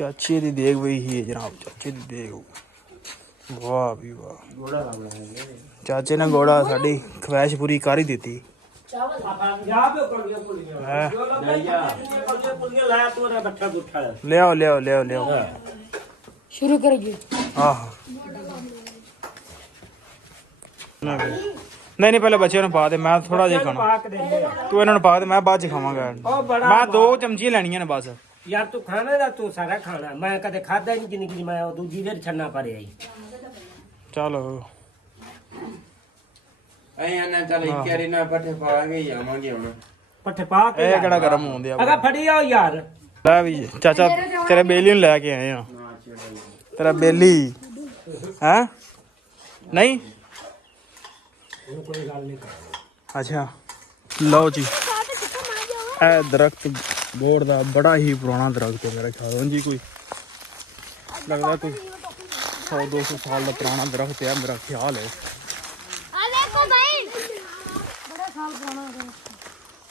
चाचे दी देग वही ही है जनाब, चाचे दी देग। वाह भी वाह, चाचे ने घोड़ा साड़ी ख्वाहिश पूरी कर ही दी। ले आओ ले आओ ले आओ ले आओ, शुरू करिए। हाँ नहीं नहीं, पहले बच्चे पा दे, मैं थोड़ा जिहा खाना। तू इन्होंने पा दे, मैं बाद च खावांगा। मैं 2 चमचियां लेनियां ने बस। यार तू खाना ना, तू सारा खाना, मैं कदे खाता नहीं जिंदगी मैं दूजी देर छन्ना पड़े आई। चलो ना चल इक्यारी ना पट्ठे पा के जावांगे हुन। पट्ठे पा के ਇਹ ਕਿਹੜਾ ਗਰਮ ਹੁੰਦੇ ਆ। अगर फड़ी आओ यार। ਲੈ ਵੀ ਚਾਚਾ ਤੇਰੇ ਬੇਲੀ ਨੂੰ ਲੈ ਕੇ ਆਏ ਆ। ਤੇਰਾ ਬੇਲੀ ਹੈ ਨਹੀਂ? कोई गल नहीं। ਅੱਛਾ ਲਓ ਜੀ, ਇਹ ਦਰਖਤ ਬੋੜ ਦਾ ਬੜਾ ਹੀ ਪੁਰਾਣਾ ਦਰਖਤ ਹੈ ਮੇਰੇ ਖਿਆਲ ਜੀ। ਕੋਈ ਲੱਗਦਾ ਕੋਈ 100-200 ਸਾਲ ਦਾ ਪੁਰਾਣਾ ਦਰਖਤ ਹੈ ਮੇਰਾ ਖਿਆਲ ਹੈ।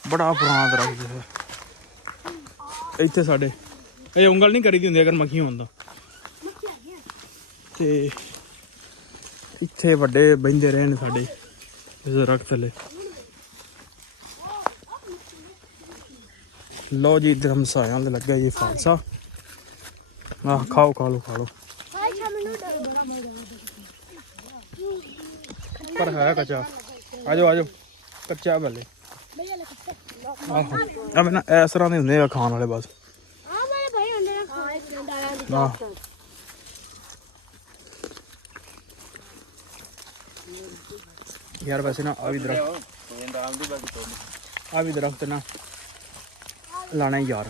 ਬੜਾ ਪੁਰਾਣਾ ਦਰਖਤ ਹੈ। ਇੱਥੇ ਸਾਡੇ ਇਹ ਉਂਗਲ ਨਹੀਂ ਕਰੀ ਦੀ ਹੁੰਦੀ ਅਗਰ ਮੱਖੀ ਹੋਣ ਤਾਂ। ਤੇ ਇੱਥੇ ਵੱਡੇ ਬਹਿੰਦੇ ਰਹੇ ਨੇ ਸਾਡੇ ਇਸ ਦਰਖਤ ਥੱਲੇ। लो जी इधर हम साया लगा ये फालसा। हाँ खाओ खा लो खा लो, पर है कच्चा। आ जाओ कच्चा पहले। अब ना इस तरह नहीं होंगे खाने वाले बस। यार वैसे ना आ भी दरख्त ना लाना ही यार।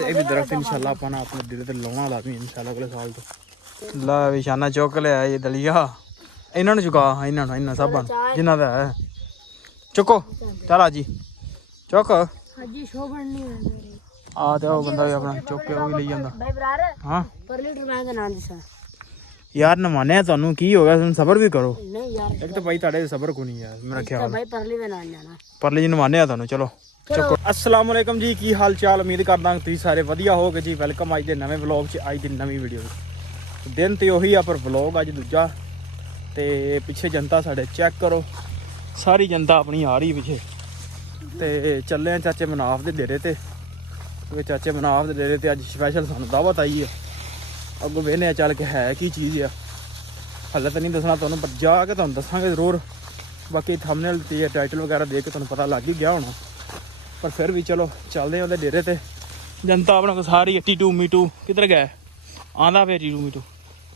ये भी दरख्त इंशाल्लाह अपना अपने दिल ते लाना लाजमी इंशाल्लाह अगले साल तो। ला भी शाना चुक लिया ये दलिया, इन्होंने चुका इन्होंने सब जिन्ना दा है। चुको चल आजी चुक। आ ते वो बंदा भी अपना चुक के वो भी ले जांदा। हां पर लीटर मैं का नाम दिसा यार नमाने ਤੁਹਾਨੂੰ ਕੀ ਹੋ ਗਿਆ, ਸਬਰ ਵੀ ਕਰੋ। नहीं यार ਇੱਕ ਤਾਂ ਭਾਈ ਤੁਹਾਡੇ ਸਬਰ ਕੋ ਨਹੀਂ ਯਾਰ ਮੇਰਾ ਖਿਆਲ। भाई परली में नाम जाना ਪਰਲੇ ਜੀ ਨਮਾਨੇ ਆ ਤੁਹਾਨੂੰ। ਚਲੋ ਚੱਕੋ। अस्सलाम वालेकुम जी, ਕੀ ਹਾਲ ਚਾਲ? ਉਮੀਦ ਕਰਦਾ ਹਾਂ ਤੁਸੀਂ ਸਾਰੇ ਵਧੀਆ ਹੋਗੇ ਜੀ। ਵੈਲਕਮ ਅੱਜ ਦੇ ਨਵੇਂ ਵਲੌਗ 'ਚ, ਅੱਜ ਦੀ ਨਵੀਂ ਵੀਡੀਓ। ਦਿਨ ਤੇ ਉਹੀ ਆ ਪਰ ਵਲੌਗ ਅੱਜ ਦੂਜਾ। ਤੇ ਪਿੱਛੇ ਜਨਤਾ ਸਾਡੇ ਚੈੱਕ ਕਰੋ, ਸਾਰੀ ਜਨਤਾ ਆਪਣੀ ਆ ਰਹੀ ਪਿੱਛੇ। ਤੇ ਚੱਲੇ ਆ ਚਾਚੇ ਮਨਾਫ ਦੇ ਡੇਰੇ ਤੇ। ਕਿਉਂਕਿ ਚਾਚੇ ਮਨਾਫ ਦੇ ਡੇਰੇ ਤੇ ਅੱਜ ਸਪੈਸ਼ਲ ਸਾਨੂੰ ਦਾਵਤ ਆਈ ਹੈ। ਅੱਗੋਂ ਵੇਖਦੇ ਆ ਚੱਲ ਕੇ ਹੈ ਕੀ ਚੀਜ਼ ਆ। ਹਾਲੇ ਤਾਂ ਨਹੀਂ ਦੱਸਣਾ ਤੁਹਾਨੂੰ, ਪਰ ਜਾ ਕੇ ਤੁਹਾਨੂੰ ਦੱਸਾਂਗੇ ਜ਼ਰੂਰ। ਬਾਕੀ ਥੰਬਨੇਲ ਤੇ ਟਾਈਟਲ ਵਗੈਰਾ ਦੇਖ ਕੇ ਤੁਹਾਨੂੰ ਪਤਾ ਲੱਗ ਹੀ ਗਿਆ ਹੋਣਾ, ਪਰ ਫਿਰ ਵੀ ਚਲੋ ਚੱਲਦੇ ਆ ਉਹਦੇ ਡੇਰੇ ਤੇ। ਜਨਤਾ ਆਪਣਾ ਕੋ ਸਾਰੀ ਟੀਟੂ ਮੀਟੂ ਕਿੱਧਰ ਗਏ? ਆਂਦਾ ਪਿਆ ਟੀਟੂ ਮੀਟੂ।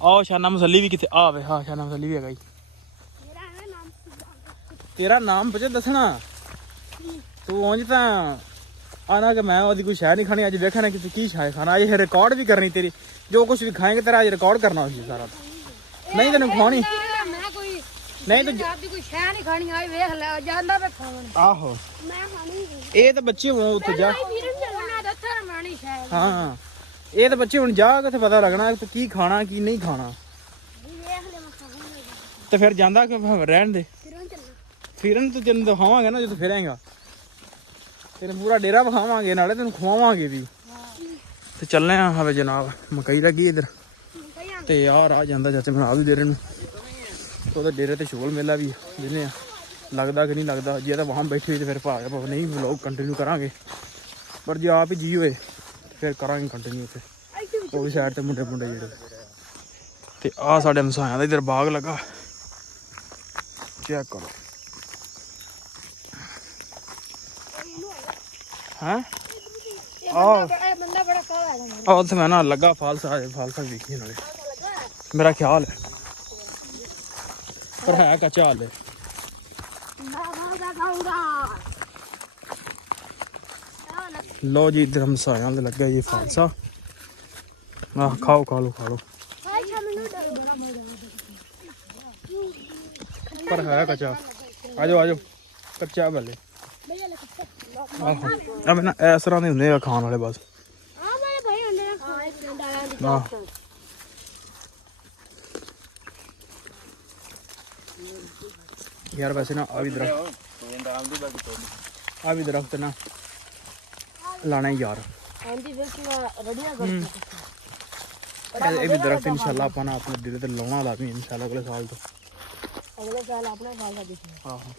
ਆਓ ਸ਼ਾਨਾ ਮਸੱਲੀ ਵੀ ਕਿੱਥੇ ਆਵੇ? ਹਾਂ ਸ਼ਾਨਾ ਮਸੱਲੀ ਵੀ ਹੈਗਾ ਜੀ। ਤੇਰਾ ਨਾਮ ਪੁੱਛੇ ਦੱਸਣਾ ਤੂੰ। ਉਂਝ ਤਾਂ ਆਣਾ ਕਿ ਮੈਂ ਉਹਦੀ ਕੋਈ ਸ਼ੈ ਨਹੀਂ ਖਾਣੀ। ਅੱਜ ਦੇਖਣਾ ਕਿ ਤੂੰ ਕੀ ਸ਼ੈ ਖਾਣਾ। ਅੱਜ ਰਿਕਾਰਡ ਵੀ ਕਰਨੀ ਤੇਰੀ, ਜੋ ਕੁਝ ਵੀ ਖਾਏਂਗੇ ਤੇਰਾ ਅੱਜ ਰਿਕਾਰਡ ਕਰਨਾ ਹੋਈ ਸਾਰਾ। ਨਹੀਂ ਤੈਨੂੰ ਖਾਣੀ ਨਹੀਂ ਤੂੰ कोई शह नहीं खानी आई वेख ले जांदा पे खावन ਆਹੋ मैं खानी ਇਹ ਤਾਂ ਬੱਚੇ ਹੁਣ ਉੱਥੇ ਜਾ। ਉਹਨਾਂ ਦਾ ਥਰਮਾਣੀ ਸ਼ਹ ਹਾਂ ਇਹ ਤਾਂ ਬੱਚੇ ਹੁਣ ਜਾ ਕਿੱਥੇ ਪਤਾ ਲੱਗਣਾ ਤੂੰ ਕੀ ਖਾਣਾ ਕੀ ਨਹੀਂ ਖਾਣਾ। ਵੇਖ ਲੈ ਮੈਂ ਖਾਵਾਂਗਾ ਤੇ ਫਿਰ ਜਾਂਦਾ ਕਿ ਰਹਿਣ ਦੇ। ਫਿਰਨ ਚੱਲਣਾ ਫਿਰਨ ਤੂੰ ਤੈਨੂੰ ਦਿਖਾਵਾਂਗੇ ਨਾ ਜਦੋਂ ਫਿਰੇਂਗਾ। ਤੈਨੂੰ ਪੂਰਾ ਡੇਰਾ ਵਿਖਾਵਾਂਗੇ, ਨਾਲੇ ਤੈਨੂੰ ਖਵਾਵਾਂਗੇ ਵੀ। ਤੇ ਚੱਲਨੇ ਆ ਹਵੇ ਜਨਾਬ ਮਕਈ ਲੱਗੀ ਇੱਧਰ। ਤੇ ਯਾਰ ਆ ਜਾਂਦਾ ਚਾਚੇ ਬਣਾ ਵੀ ਡੇਰੇ ਨੂੰ। ਉਹਦੇ ਡੇਰੇ ਤੇ ਸ਼ੋਲ ਮੇਲਾ ਵੀ ਜਿਹਨੇ ਆ ਲੱਗਦਾ ਕਿ ਨਹੀਂ ਲੱਗਦਾ। ਜੇ ਤਾਂ ਵਾਂ ਬੈਠੇ ਤੇ ਫਿਰ ਭਾਗ ਨਹੀਂ ਵਲੋਗ ਕੰਟੀਨਿਊ ਕਰਾਂਗੇ, ਪਰ ਜੇ ਆਪ ਹੀ ਜੀ ਹੋਏ ਫਿਰ ਕਰਾਂਗੇ ਕੰਟੀਨਿਊ। ਤੇ ਉਹ ਵੀ ਸਾਈਡ ਤੇ ਮੁੰਡੇ ਜਿਹੜੇ। ਤੇ ਆ ਸਾਡੇ ਮਸਾਇਆਂ ਦਾ ਇੱਧਰ ਬਾਗ ਲੱਗਾ, ਚੈੱਕ ਕਰੋ। ਹੈਂ ਬੰਦਾ ਬੜਾ ਕਾਲਾ ਹੈ। ਉੱਥੇ ਮੈਂ ਨਾ ਲੱਗਾ ਫਾਲਸਾ ਵੇਖੀ ਨਾਲੇ ਮੇਰਾ ਖਿਆਲ ਹੈ, ਪਰ ਹੈ ਕੱਚਾ ਹਾਲੇ। ਲਓ ਜੀ ਇਧਰ ਹਮ ਸਾਇਆ ਦੇ ਲੱਗਾ ਇਹ ਫਾਲਸਾ। ਆਹ ਖਾਓ ਖਾ ਲੋ ਖਾ ਲੋ, ਪਰ ਹੈ ਕੱਚਾ। ਆ ਜਾਓ ਕੱਚਾ ਪਹਿਲੇ। ਆਹੋ ਅਬ ਨਾ ਇਸ ਤਰ੍ਹਾਂ ਦੇ ਹੁੰਦੇ ਆ ਖਾਣ ਵਾਲੇ ਬਸ। ਆਹ यार वैसे ना आ भी दरख्त ना ਲਾਣਾ ਹੀ ਯਾਰ ਹਾਂਜੀ ਬਿਲਕੁਲ ਰੜੀਆਂ ਹੂੰ। ਇਹ ਵੀ ਦਰਖਤ ਇਨਸ਼ਾਅੱਲਾ ਆਪਾਂ ਨਾ ਆਪਣੇ ਦਿਲ ਤੇ ਲਾਉਣਾ ਲਾਜ਼ਮੀ ਇਨਸ਼ਾਅੱਲਾ ਅਗਲੇ ਸਾਲ ਤੋਂ। ਅਗਲੇ ਸਾਲ ਆਪਣੇ ਸਾਲ ਦਾ ਦੇਖਣਾ। ਆਹੋ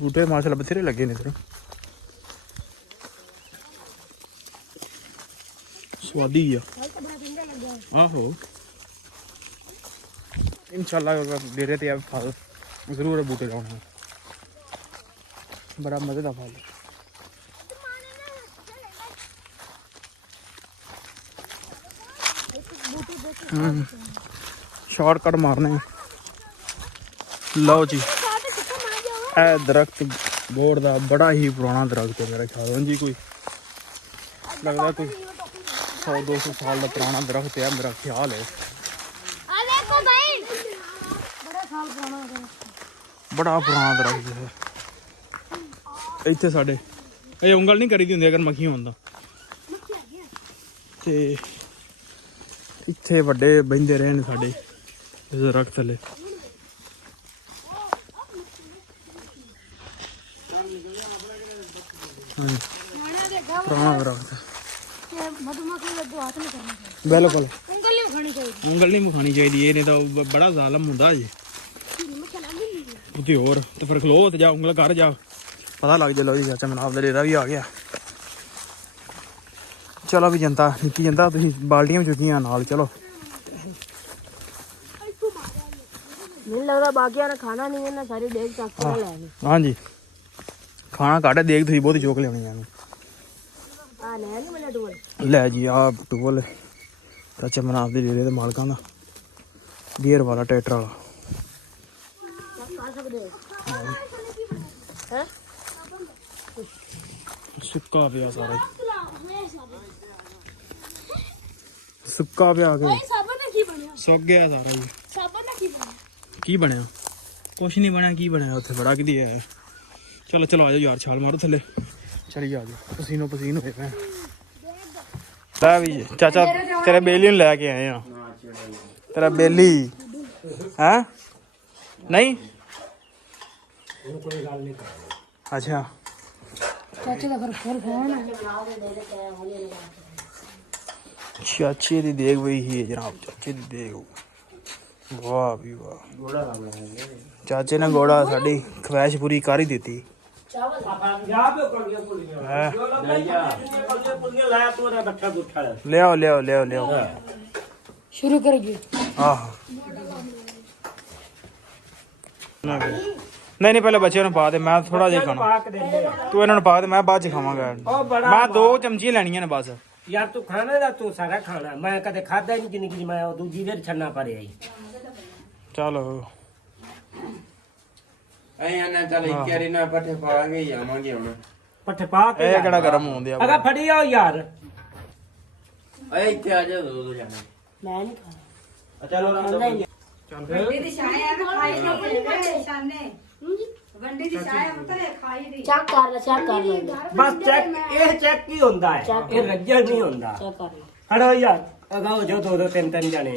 ਬੂਟੇ ਮਾਸ਼ਾਅੱਲਾ ਬਥੇਰੇ ਲੱਗੇ ਨੇ ਇੱਧਰ। ਸਵਾਦੀ ਆ ਆਹੋ ਇਨਸ਼ਾਅੱਲਾ ਡੇਰੇ ਤੇ ਆ ਫਲ ਜ਼ਰੂਰ ਬੂਟੇ ਲਾਉਣੇ ਬੜਾ ਮਜ਼ੇ ਦਾ ਫਲ ਸ਼ਾਰਟਕਟ ਮਾਰਨੇ ਲਓ ਜੀ ਇਹ ਦਰਖਤ ਬੋੜ ਦਾ ਬੜਾ ਹੀ ਪੁਰਾਣਾ ਦਰਖਤ ਹੈ ਮੇਰੇ ਖਿਆਲ ਜੀ ਕੋਈ ਲੱਗਦਾ ਕੋਈ 100-200 ਸਾਲ ਦਾ ਪੁਰਾਣਾ ਦਰਖਤ ਹੈ ਮੇਰਾ ਖਿਆਲ ਹੈ ਆ ਦੇਖੋ ਭਾਈ ਬੜਾ ਸਾਲ ਪੁਰਾਣਾ ਹੈ ਬੜਾ ਪੁਰਾਣਾ ਦਰਖਤ ਹੈ ਇੱਥੇ ਸਾਡੇ ਇਹ ਉਂਗਲ ਨਹੀਂ ਕਰੀਦੀ ਹੁੰਦੀ ਅਗਰ ਮੱਖੀ ਹੋਣ ਦਾ ਤੇ ਇੱਥੇ ਵੱਡੇ ਬਹਿੰਦੇ ਰਹੇ ਨੇ ਸਾਡੇ ਇਸ ਦਰਖਤ ਥੱਲੇ ਪੁਰਾਣਾ ਦਰਖਤ ਤੇ ਮਧੂਮੱਖੀ ਦੇ ਦੋ ਹੱਥ ਨਹੀਂ ਕਰਨੇ ਚਾਹੀਦੇ ਬਿਲਕੁਲ ਉਂਗਲ ਨਹੀਂ ਖਾਣੀ ਚਾਹੀਦੀ ਉਂਗਲ ਨਹੀਂ ਵਿਖਾਣੀ ਚਾਹੀਦੀ ਇਹ ਨਹੀਂ ਤਾਂ ਬੜਾ ਜ਼ਾਲਮ ਹੁੰਦਾ ਜੀ ਤੇ ਹੋਰ ਤੇ ਫਿਰ ਖਲੋ ਤੇ ਜਾ ਉਂਗਲ ਕਰ ਜਾ ਪਤਾ ਲੱਗ ਜਾ ਲਓ ਜੀ ਚਾਚਾ ਮਨਾਬ ਦਾ ਡੇਰਾ ਵੀ ਆ ਗਿਆ ਚਲੋ ਵੀ ਜਨਤਾ ਨਿੱਕੀ ਜਨਤਾ ਤੁਸੀਂ ਬਾਲਟੀਆਂ ਵੀ ਚੁੱਕੀਆਂ ਨਾਲ ਚਲੋ ਮੈਨੂੰ ਲੱਗਦਾ ਬਾਕੀਆਂ ਨੇ ਖਾਣਾ ਨਹੀਂ ਇਹਨਾਂ ਸਾਰੀ ਡੇਗ ਚੱਕ ਕੇ ਲੈਣੀ ਹਾਂਜੀ ਖਾਣਾ ਘੱਟ ਦੇਖ ਤੁਸੀਂ ਬਹੁਤੀ ਚੋਕ ਲਿਆਉਣੀ ਆ ਆ ਲੈ ਨਹੀਂ ਮੈਨੂੰ ਡੋਲ ਲੈ ਜੀ ਆ ਟੂਲ ਚਾਚਾ ਮਨਾਬ ਦੇ ਡੇਰੇ ਦੇ ਮਾਲਕਾਂ ਦਾ ਗੇਅਰ ਵਾਲਾ ਟਰੈਕਟਰ ਵਾਲਾ ਖਾ ਸਕਦੇ ਹੋ ਹੈ ਸੁੱਕਾ ਪਿਆ ਸਾਰਾ ਹੀ। ਸੁੱਕਾ ਪਿਆ ਕੇ ਸਾਬਣ ਦਾ ਕੀ ਬਣਿਆ ਸੁੱਕ ਗਿਆ ਸਾਰਾ ਜੀ ਸਾਬਣ ਦਾ ਕੀ ਬਣਿਆ ਕੀ ਬਣਿਆ ਕੁਛ ਨਹੀਂ ਬਣਿਆ ਕੀ ਬਣਿਆ ਉੱਥੇ ਬੜਾ ਕਿਦੀ ਹੈ ਚਲੋ ਚਲੋ ਆ ਜਾਓ ਯਾਰ ਛਾਲ ਮਾਰੋ ਥੱਲੇ ਚਲੀ ਆ ਜਾਓ ਪਸੀਨੋ ਪਸੀਨ ਹੋਏ ਪਏ ਲੈ ਵੀ ਚਾਚਾ ਤੇਰੇ ਬੇਲੀ ਨੂੰ ਲੈ ਕੇ ਆਏ ਆ ਤੇਰਾ ਬੇਲੀ ਹੈ ਨਹੀਂ ਕੋਈ ਗੱਲ ਨਹੀਂ ਅੱਛਾ ਚਾਚੇ ਦਾ ਫਿਰ ਫੁੱਲ ਫੋਨ ਚਾਚੇ ਦੀ ਦੇਖ ਬਈ ਹੀ ਹੈ ਜਨਾਬ ਚਾਚੇ ਦੀ ਦੇਖ ਵਾਹ ਵੀ ਵਾਹ ਗੋੜਾ ਲਾਉਣਾ ਚਾਚੇ ਨੇ ਗੋੜਾ ਸਾਡੀ ਖਵਾਇਸ਼ ਪੂਰੀ ਕਰ ਹੀ ਦਿੱਤੀ ਆਪਾਂ ਜਾ ਪਿਓ ਕੋਲੀਆਂ ਪੁਲੀਆਂ ਹੈਂ। ਪੁਲੀਆਂ ਲਾਇਆ ਤੂੰ ਨਾ ਬੱਠਾ ਗੁੱਠਾ ਲੈ ਲਿਆਓ ਲਿਆਓ ਲਿਆਓ ਲਿਆਓ ਸ਼ੁਰੂ ਕਰੀਏ ਆਹ ਨਹੀਂ ਨਹੀਂ ਪਹਿਲੇ ਬੱਚਿਆਂ ਨੂੰ ਪਾ ਦੇ ਮੈਂ ਥੋੜਾ ਜਿਹਾ ਖਾਣਾ ਪਾਕ ਦਿੰਦੇ ਆ ਤੂੰ ਇਹਨਾਂ ਨੂੰ ਪਾ ਦੇ ਮੈਂ ਬਾਅਦ ਚ ਖਾਵਾਂਗਾ ਉਹ ਬੜਾ ਮੈਂ 2 ਚਮਚੀਆਂ ਲੈਣੀਆਂ ਨੇ ਬਸ ਯਾਰ ਤੂੰ ਖਾਣਾ ਦਾ ਤੂੰ ਸਾਰਾ ਖਾਣਾ ਮੈਂ ਕਦੇ ਖਾਦਾ ਹੀ ਨਹੀਂ ਜ਼ਿੰਦਗੀ 'ਚ ਮੈਂ ਉਹ ਦੂਜੀ ਦੇ ਛੰਨਾ ਪਰਿਆ ਹੀ ਚਲੋ ਐਂ ਨਾ ਚੱਲ ਇੱਕ ਵਾਰੀ ਨਾ ਪੱਠੇ ਪਾ ਕੇ ਹੀ ਆਵਾਂਗੇ ਹੁਣ ਪੱਠੇ ਪਾ ਕੇ ਇਹ ਕਿਹੜਾ ਗਰਮ ਹੁੰਦੇ ਆ ਅਗਾ ਫੜੀ ਆਓ ਯਾਰ ਓਏ ਇੱਥੇ ਆ ਜਾ ਦੋ ਜਾਣੇ ਮੈਂ ਨਹੀਂ ਖਾਣਾ ਚਲੋ ਨਾ ਵੰਡੀ ਦੀ ਛਾਇਆ ਖਾਈ ਦੀ ਸ਼ਾਨੇ ਵੰਡੀ ਦੀ ਛਾਇਆ ਉਤਰੇ ਖਾਈ ਦੀ ਚੈੱਕ ਕਰ ਲੈ ਬਸ ਚੈੱਕ ਇਹ ਚੈੱਕ ਕੀ ਹੁੰਦਾ ਹੈ ਇਹ ਰੱਜਲ ਨਹੀਂ ਹੁੰਦਾ ਚੈੱਕ ਕਰ ਲੈ ਖੜੋ ਯਾਰ ਅਗਾਓ ਜੋ ਦੋ ਤਿੰਨ ਜਣੇ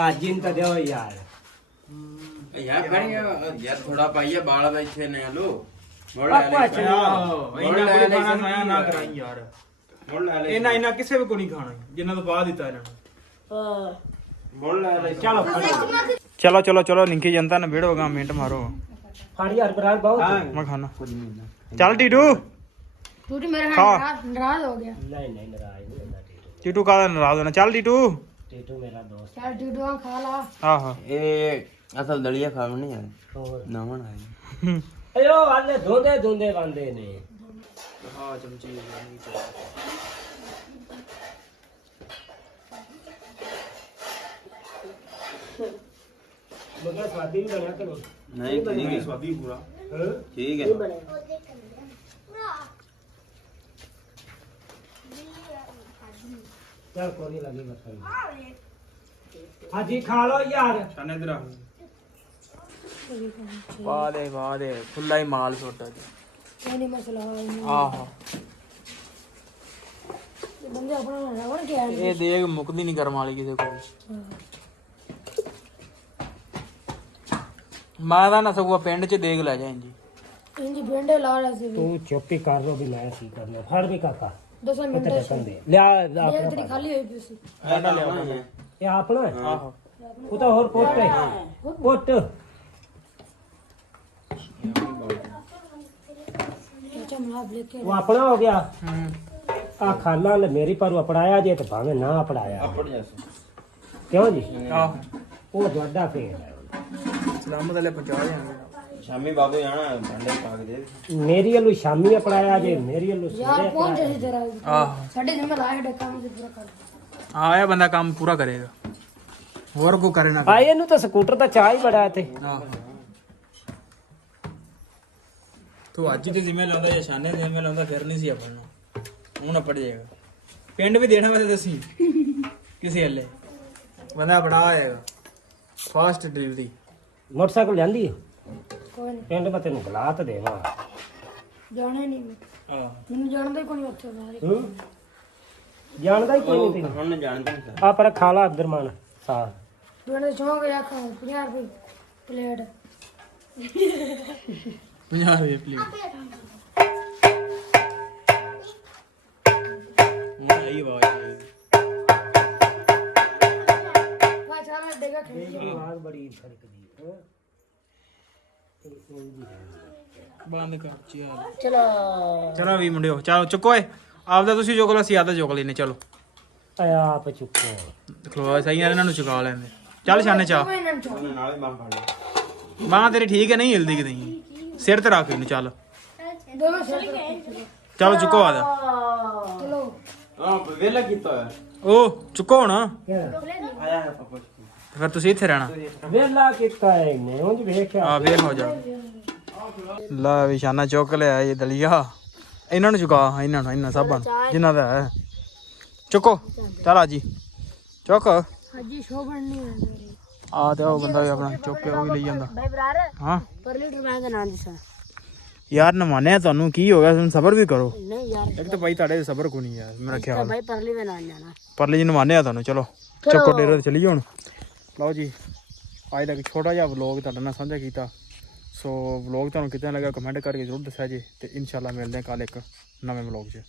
ਆ ਜਿੰਨ ਤਾਂ ਦਿਓ ਯਾਰ ਯਾਰ ਕਰੀ ਯਾਰ ਥੋੜਾ ਪਾਈਏ ਬਾਲ ਬੈਠੇ ਨੇ ਲੋ ਮੋੜ ਪਾਪਾ ਲੈ ਚਲੋ ਇਹਨਾਂ ਕੋਈ ਖਾਣਾ ਖਾਇਆ ਨਾ ਕਰਾਈ ਯਾਰ ਮੋੜ ਲੈ ਇਹਨਾਂ ਕਿਸੇ ਵੀ ਕੋ ਨਹੀਂ ਖਾਣਾ ਜਿੰਨਾਂ ਤੋਂ ਬਾਅਦ ਦਿੱਤਾ ਇਹਨਾਂ ਨੂੰ ਮੋੜ ਲੈ ਚਲੋ ਫੜੋ ਚਲੋ ਚਲੋ ਚਲੋ ਨਿੱਕੀ ਜਨਤਾ ਨੇ ਭੇੜੋਗਾ ਮਿੰਟ ਮਾਰੋ ਫੜ ਯਾਰ ਬਰਾਰ ਬਹੁਤ ਮੈਂ ਖਾਣਾ ਚੱਲ ਟੀਟੂ ਤੂੰ ਤੇ ਮੇਰੇ ਖਾ। ਨਾਲ ਨਾਰਾਜ਼ ਹੋ ਗਿਆ ਨਹੀਂ ਨਹੀਂ ਨਾਰਾਜ਼ ਨਹੀਂ ਹੁੰਦਾ ਟੀਟੂ ਕਾਹਦਾ ਨਾਰਾਜ਼ ਹੋਣਾ ਚੱਲ ਟੀਟੂ ਟੀਟੂ ਮੇਰਾ ਦੋਸਤ ਚੱਲ ਡੂਡੂਆਂ ਖਾ ਲਾ ਆਹੋ ਇਹ ਅਸਲ ਦਲੀਆ ਖਾਣ ਨਹੀਂ ਆਏ ਹੋਰ ਨਾਵਣ ਆਏ ਅਯੋ ਵਾਲੇ ਧੋਂਦੇ ਬੰਦੇ ਨੇ ਹਾਂ ਚਮਚੀ ਮਗਰ ਸਵਾਦੀ ਵੀ ਬਣਿਆ ਕਰੋ ਨਹੀਂ ਠੀਕ ਹੈ ਸਵਾਦੀ ਪੂਰਾ ਹਾਂ ਠੀਕ ਹੈ ਚੱਲ ਕੋਈ ਲੱਗੀ ਮਸਲ ਹਾਜੀ ਖਾ ਲੋ ਯਾਰ ਛਾਨੇ ਇਧਰ ਆ ਵਾਹ ਦੇ ਖੁੱਲਾ ਹੀ ਮਾਲ ਛੋਟਾ ਜੀ ਨਹੀਂ ਮਸਲਾ ਆਹੋ ਬੰਦੇ ਆਪਣਾ ਰਵਣ ਕੇ ਆਏ ਇਹ ਦੇਖ ਮੁੱਕਦੀ ਨਹੀਂ ਕਰਮ ਵਾਲੀ ਕਿਸੇ ਕੋਲ ਮਾਦਾ ਨਾ ਸਗੋਂ ਪਿੰਡ 'ਚ ਦੇਖ ਲੈ ਜਾਈਂ ਜੀ ਇੰਜੀ ਬੇਂਡੇ ਲਾ ਰਹੇ ਸੀ ਤੂੰ ਚੁੱਪ ਹੀ ਕਰ ਲੋ ਵੀ ਮੈਂ ਕੀ ਕਰਨਾ ਫੜ ਵੀ ਕਾਕਾ 10 ਮਿੰਟ ਤੇ ਕੰਦੇ ਲਿਆ ਇਹ ਤੇਰੀ ਖਾਲੀ ਹੋਈ ਪਈ ਸੀ ਇਹ ਆਪਣਾ ਹੈ? ਆਹੋ ਉਹ ਤਾਂ ਹੋਰ ਪੁੱਟ ਹੈ ਪੁੱਟ ਚਾਚਾ ਮਲਾਬ ਲੈ ਕੇ ਉਹ ਆਪਣਾ ਹੋ ਗਿਆ ਹੂੰ ਆ ਖਾਲਾ ਲੈ ਮੇਰੀ ਪਰ ਅਪੜਾਇਆ ਜੇ ਤੇ ਭਾਵੇਂ ਨਾ ਅਪੜਾਇਆ ਆਪੜ ਜੈਸੇ ਕਿਉਂ ਜੀ ਆਹੋ ਉਹ ਤੁਹਾਡਾ ਫੇਰ ਹੈ ਸਲਾਮਤ ਵਾਲੇ ਪਹੁੰਚਾ ਜਾਣਗੇ ਸ਼ਾਮੀ ਬਾਬੂ ਜਾਣਾ ਭਾਂਡੇ ਪਾ ਕੇ ਦੇ ਮੇਰੀ ਵੱਲੋਂ ਸ਼ਾਮੀ ਅਪੜਾਇਆ ਜੇ ਮੇਰੀ ਵੱਲੋਂ ਯਾਰ ਸਵੇਰੇ ਪਹੁੰਚ ਜਾਈ ਤੇਰਾ ਆਹੋ ਸਾਡੇ ਜਿੰਮੇ ਲਾਇਆ ਡੇ ਕੰਮ ਤੇ ਪੂਰਾ ਕਰ ਆਇਆ ਬੰਦਾ ਕੰਮ ਪੂਰਾ ਕਰੇਗਾ ਹੋਰ ਕੋ ਕਰੇ ਨਾ ਆ ਇਹਨੂੰ ਤਾਂ ਸਕੂਟਰ ਦਾ ਚਾਹ ਹੀ ਬੜਾ ਤੇ ਆਹੋ ਤੂੰ ਅੱਜ ਤੇ ਜ਼ਿੰਮੇ ਲਾਉਂਦਾ ਜਾਂ ਸ਼ਾਨੇ ਦੇ ਜ਼ਿੰਮੇ ਲਾਉਂਦਾ ਫਿਰ ਨਹੀਂ ਸੀ ਆਪਾਂ ਨੂੰ ਹੁਣ ਅਪੜ ਜਾਏਗਾ ਪਿੰਡ ਵੀ ਦੇਣਾ ਵੈਸੇ ਦੱਸੀ ਕਿਸੇ ਹੱਲੇ ਬੰਦਾ ਬੜਾ ਆਏਗਾ ਫਾਸਟ ਡਿਲੀਵਰੀ ਮੋਟਰਸਾਈਕਲ ਜਾਂਦੀ ਹੈ ਕੋਈ ਨਹੀਂ ਪਿੰਡ ਮੈਂ ਤੈਨੂੰ ਬੁਲਾ ਤੇ ਦੇਵਾਂ ਜਾਣੇ ਨਹੀਂ ਮੈਂ ਆਹ ਮੈਨੂੰ ਜਾਣਦਾ ਹੀ ਕੋਈ ਨਹੀਂ ਉੱਥੇ ਬਾਹਰ ਹੂੰ ਜਾਣਦਾ ਹੀ ਕੋਈ ਨਹੀਂ ਤੈਨੂੰ ਹੁਣ ਜਾਣਦਾ ਨਹੀਂ ਆ ਪਰ ਖਾਲਾ ਅਬਦੁਰਮਾਨ ਸਾਹ ਦੋਨੇ ਚੌਂਕ ਜਾ ਕੇ 50 ਰੁਪਏ ਪਲੇਟ 50 ਰੁਪਏ ਪਲੀਜ਼ ਹੁਣ ਆਈ ਆਵਾਜ਼ ਵਾ ਚਾਲਾ ਦੇਗਾ ਖੇਡ ਆਵਾਜ਼ ਬੜੀ ਖੜਕਦੀ ਹੈ ਬੰਦ ਕਰ ਚਿਆ ਚਲੋ ਚਲੋ ਵੀ ਮੁੰਡਿਓ ਚਲੋ ਚੁੱਕੋ ਓਏ ਆਪਦਾ ਤੁਸੀਂ ਚੁੱਕ ਲਓ ਅਸੀਂ ਆਦਾ ਚੁੱਕ ਲੈਨੇ ਚਲੋ ਆਇਆ ਆਪ ਚੁੱਕੋ ਖਲੋ ਸਹੀ ਆ ਇਹਨਾਂ ਨੂੰ ਚੁਕਾ ਲੈਂਦੇ ਚੱਲ ਛਾਨੇ ਚਾ ਕੋਈ ਨਾ ਚੋ ਨਾਲੇ ਬਾਹ ਫੜ ਲੈ ਬਾਂਹ ਤੇਰੀ ਠੀਕ ਹੈ ਨਹੀਂ ਹਿਲਦੀ ਕਿ ਨਹੀਂ ਸਿਰ ਤੇ ਰੱਖ ਇਹਨੂੰ ਚੱਲ ਦੋਵੇਂ ਸਿਰ ਤੇ ਚਲੋ ਚੁੱਕੋ ਆਦਾ ਚਲੋ ਹਾਂ ਵੇਲਾ ਕੀਤਾ ਹੋਇਆ ਉਹ ਚੁੱਕੋ ਹੁਣ ਆਇਆ ਹੈ ਪਾਪਾ ਫਿਰ ਤੁਸੀਂ ਇੱਥੇ ਰਹਿਣਾ ਵੇਲਾ ਕੀਤਾ ਹੈ ਨੇ ਉਂਝ ਵੇਖਿਆ ਆ ਫੇਰ ਹੋ ਜਾ ਲਾ ਵੀ ਛਾਨਾ ਚੁੱਕ ਲਿਆ ਇਹ ਦਲੀਆ ਇਹਨਾਂ ਨੂੰ ਚੁਕਾ ਇਹਨਾਂ ਸਭਾਂ ਨੂੰ ਜਿਨ੍ਹਾਂ ਦਾ ਹੈ ਚੁੱਕੋ ਚੱਲ ਆ ਜੀ ਚੁੱਕ ਅੱਜ ਸ਼ੋ ਬਣਨੀ ਹੈ ਮੇਰੀ ਆ ਤੇ ਉਹ ਬੰਦਾ ਵੀ ਆਪਣਾ ਚੁੱਕ ਕੇ ਉਹ ਵੀ ਲਈ ਜਾਂਦਾ ਭਾਈ ਬਰਾਰ ਹਾਂ ਪਰ ਲੀਟਰ ਮੈਂ ਦਾ ਨਾਂ ਦਿਸਾ ਯਾਰ ਨਮਾਨਿਆ ਤੁਹਾਨੂੰ ਕੀ ਹੋ ਗਿਆ ਤੁਹਾਨੂੰ ਸਬਰ ਵੀ ਕਰੋ ਨਹੀਂ ਯਾਰ ਇੱਕ ਤਾਂ ਭਾਈ ਤੁਹਾਡੇ ਸਬਰ ਕੋ ਨਹੀਂ ਯਾਰ ਮੇਰਾ ਖਿਆਲ ਭਾਈ ਪਰਲੀ ਦੇ ਨਾਂ ਜਾਣਾ ਪਰਲੇ ਜੀ ਨਮਾਨਿਆ ਤੁਹਾਨੂੰ ਚਲੋ ਚੱਕੋ ਡੇਰੇ ਤੇ ਚਲੀਏ ਹੁਣ ਲਓ ਜੀ ਅੱਜ ਦਾ ਇੱਕ ਛੋਟਾ ਜਿਹਾ ਵਲੌਗ ਤੁਹਾਡੇ ਨਾਲ ਸਾਂਝਾ ਕੀਤਾ ਸੋ ਵਲੌਗ ਤੁਹਾਨੂੰ ਕਿੱਦਾਂ ਲੱਗਾ ਕਮੈਂਟ ਕਰਕੇ ਜ਼ਰੂਰ ਦੱਸਿਆ ਜੀ ਤੇ ਇਨਸ਼ਾਅੱਲਾ ਮਿਲਦੇ ਹਾਂ ਕੱਲ ਇੱਕ ਨਵੇਂ ਵਲੌਗ 'ਚ